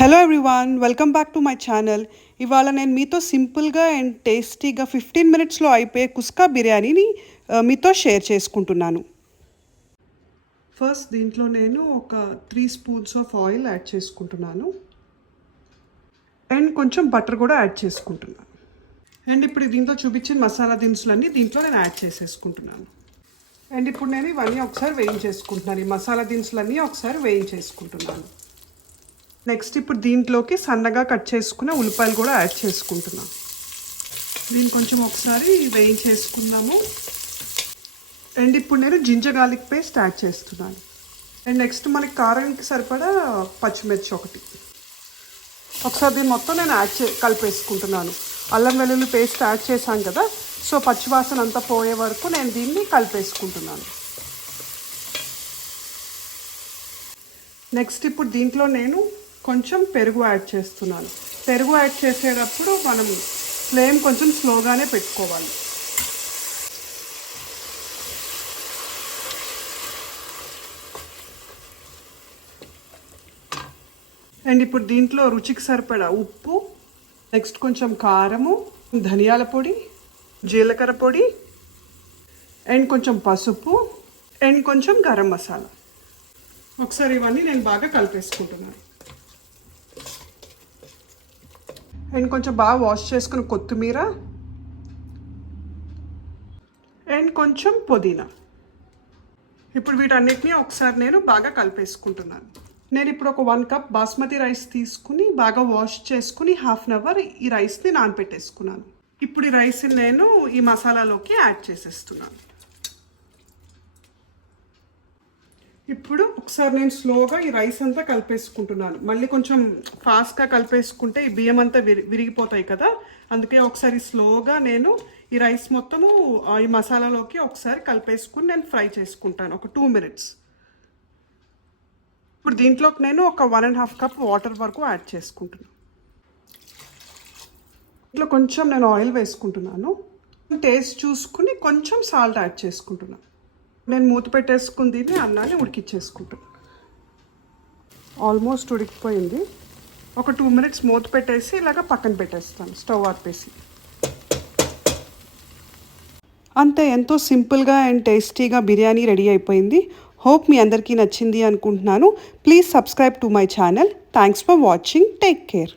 Hello everyone, welcome back to my channel. ఇవాళ నేను మీతో సింపుల్గా అండ్ టేస్టీగా 15 మినిట్స్లో అయిపోయే కుస్కా బిర్యానీని మీతో షేర్ చేసుకుంటున్నాను. ఫస్ట్ దీంట్లో నేను ఒక 3 స్పూన్స్ ఆఫ్ ఆయిల్ యాడ్ చేసుకుంటున్నాను అండ్ కొంచెం బటర్ కూడా యాడ్ చేసుకుంటున్నాను. అండ్ ఇప్పుడు దీంట్లో చూపించిన మసాలా దినుసులన్నీ దీంట్లో నేను యాడ్ చేసేసుకుంటున్నాను. అండ్ ఇప్పుడు నేను ఇవన్నీ ఒకసారి వేయించేసుకుంటున్నాను. ఈ మసాలా దినుసులన్నీ ఒకసారి వేయించేసుకుంటున్నాను. నెక్స్ట్ ఇప్పుడు దీంట్లోకి సన్నగా కట్ చేసుకున్న ఉల్లిపాయలు కూడా యాడ్ చేసుకుంటున్నాను. దీన్ని కొంచెం ఒకసారి వేయించేసుకుందాము. అండ్ ఇప్పుడు నేను జింజర్ గార్లిక్ పేస్ట్ యాడ్ చేస్తున్నాను. అండ్ నెక్స్ట్ మనకి కారానికి సరిపడా పచ్చిమిర్చి ఒకసారి దీన్ని మొత్తం నేను కలిపేసుకుంటున్నాను. అల్లం వెల్లుల్లి పేస్ట్ యాడ్ చేశాను కదా, సో పచ్చివాసన అంతా పోయే వరకు నేను దీన్ని కలిపేసుకుంటున్నాను. నెక్స్ట్ ఇప్పుడు దీంట్లో నేను కొంచెం పెరుగు యాడ్ చేస్తున్నాను. పెరుగు యాడ్ చేసేటప్పుడు మనం ఫ్లేమ్ కొంచెం స్లోగానే పెట్టుకోవాలి. అండ్ ఇప్పుడు దీంట్లో రుచికి సరిపడా ఉప్పు, నెక్స్ట్ కొంచెం కారము, ధనియాల పొడి, జీలకర్ర పొడి అండ్ కొంచెం పసుపు అండ్ కొంచెం గరం మసాలా. ఒకసారి ఇవన్నీ నేను బాగా కలిపేసుకుంటున్నాను. అండ్ కొంచెం బాగా వాష్ చేసుకుని కొత్తిమీర అండ్ కొంచెం పుదీనా. ఇప్పుడు వీటన్నిటిని ఒకసారి నేను బాగా కలిపేసుకుంటున్నాను. నేను ఇప్పుడు ఒక 1 కప్ బాస్మతి రైస్ తీసుకుని బాగా వాష్ చేసుకుని హాఫ్ అన్ అవర్ ఈ రైస్ని నానబెట్టేసుకున్నాను. ఇప్పుడు ఈ రైస్ని నేను ఈ మసాలాలోకి యాడ్ చేసేస్తున్నాను. ఇప్పుడు ఒకసారి నేను స్లోగా ఈ రైస్ అంతా కలిపేసుకుంటున్నాను. మళ్ళీ కొంచెం ఫాస్ట్గా కలిపేసుకుంటే ఈ బియ్యం అంతా విరిగిపోతాయి కదా, అందుకే ఒకసారి స్లోగా నేను ఈ రైస్ మొత్తము ఈ మసాలాలోకి ఒకసారి కలిపేసుకుని నేను ఫ్రై చేసుకుంటాను ఒక 2 మినిట్స్. ఇప్పుడు దీంట్లోకి నేను ఒక 1.5 కప్ వాటర్ వరకు యాడ్ చేసుకుంటున్నాను. ఇంట్లో కొంచెం నేను ఆయిల్ వేసుకుంటున్నాను. టేస్ట్ చూసుకుని కొంచెం సాల్ట్ యాడ్ చేసుకుంటున్నాను. నేను మూత పెట్టేసుకుని దీన్ని అన్నాన్ని ఉడికిచ్చేసుకుంటాను. ఆల్మోస్ట్ ఉడికిపోయింది. ఒక 2 మినిట్స్ మూత పెట్టేసి ఇలాగ పక్కన పెట్టేస్తాను, స్టవ్ ఆపేసి. అంతే, ఎంతో సింపుల్గా అండ్ టేస్టీగా బిర్యానీ రెడీ అయిపోయింది. హోప్ మీ అందరికీ నచ్చింది అనుకుంటున్నాను. Please subscribe to my channel. Thanks for watching. Take care.